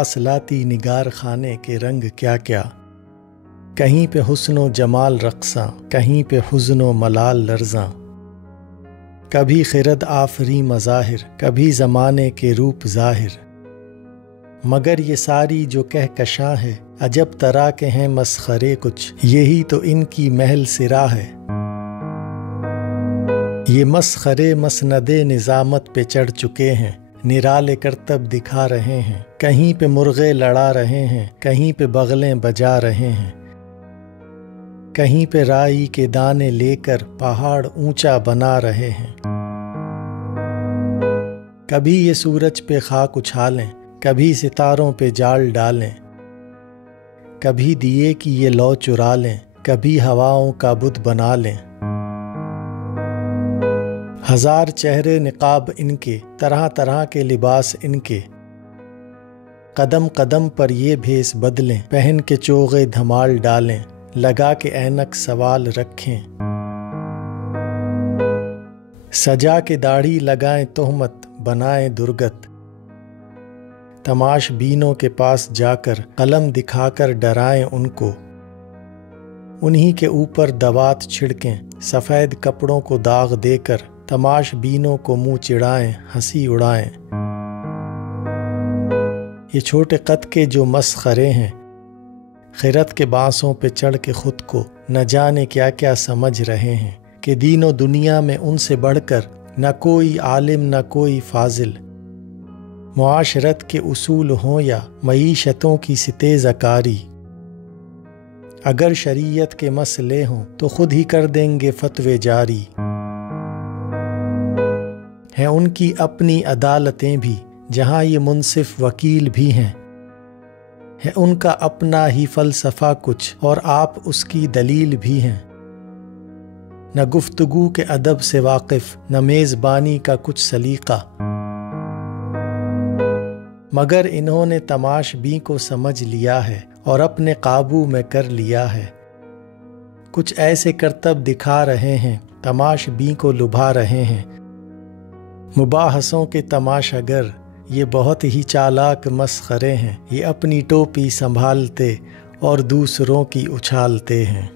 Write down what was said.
پاس لاتی نگار خانے کے رنگ کیا کیا، کہیں پہ حسن و جمال رقصاں، کہیں پہ حزن و ملال لرزاں، کبھی خرد آفری مظاہر، کبھی زمانے کے روپ ظاہر، مگر یہ ساری جو کہکشاں ہے، عجب طرح کے ہیں مسخرے کچھ، یہی تو ان کی محل سرا ہے۔ یہ مسخرے مسند نظامت پہ چڑھ چکے ہیں، نرالے کرتب دکھا رہے ہیں، کہیں پہ مرغے لڑا رہے ہیں، کہیں پہ بغلیں بجا رہے ہیں، کہیں پہ رائی کے دانے لے کر پہاڑ اونچا بنا رہے ہیں، کبھی یہ سورج پہ خاک اچھالیں، کبھی ستاروں پہ جال ڈالیں، کبھی دیے کی یہ لو چرا لیں، کبھی ہواؤں کا بت بنا لیں، ہزار چہرے نقاب ان کے، طرح طرح کے لباس ان کے، قدم قدم پر یہ بھیس بدلیں، پہن کے چوغے دھمال ڈالیں، لگا کے اینک سوال رکھیں، سجا کے داڑھی لگائیں تہمت بنائیں درگت، تماش بینوں کے پاس جا کر قلم دکھا کر ڈرائیں ان کو، انہی کے اوپر دوات چھڑکیں، سفید کپڑوں کو داغ دے کر تماش بینوں کو منہ چڑھائیں، ہنسی اڑائیں۔ یہ چھوٹے قد کے جو مسخرے ہیں، خرد کے بانسوں پہ چڑھ کے خود کو نہ جانے کیا کیا سمجھ رہے ہیں، کہ دین و دنیا میں ان سے بڑھ کر نہ کوئی عالم نہ کوئی فاضل، معاشرت کے اصول ہوں یا معیشتوں کی ستیزہ کاری، اگر شریعت کے مسئلے ہوں تو خود ہی کر دیں گے فتوے جاری، ہیں ان کی اپنی عدالتیں بھی جہاں یہ منصف وکیل بھی ہیں، ہے ان کا اپنا ہی فلسفہ کچھ اور آپ اس کی دلیل بھی ہیں، نہ گفتگو کے ادب سے واقف، نہ میزبانی کا کچھ سلیقہ، مگر انہوں نے تماش بیں کو سمجھ لیا ہے اور اپنے قابو میں کر لیا ہے، کچھ ایسے کرتب دکھا رہے ہیں، تماش بیں کو لبھا رہے ہیں، مباحثوں کے تماشاگر یہ بہت ہی چالاک مسخرے ہیں، یہ اپنی ٹوپی سنبھالتے اور دوسروں کی اچھالتے ہیں۔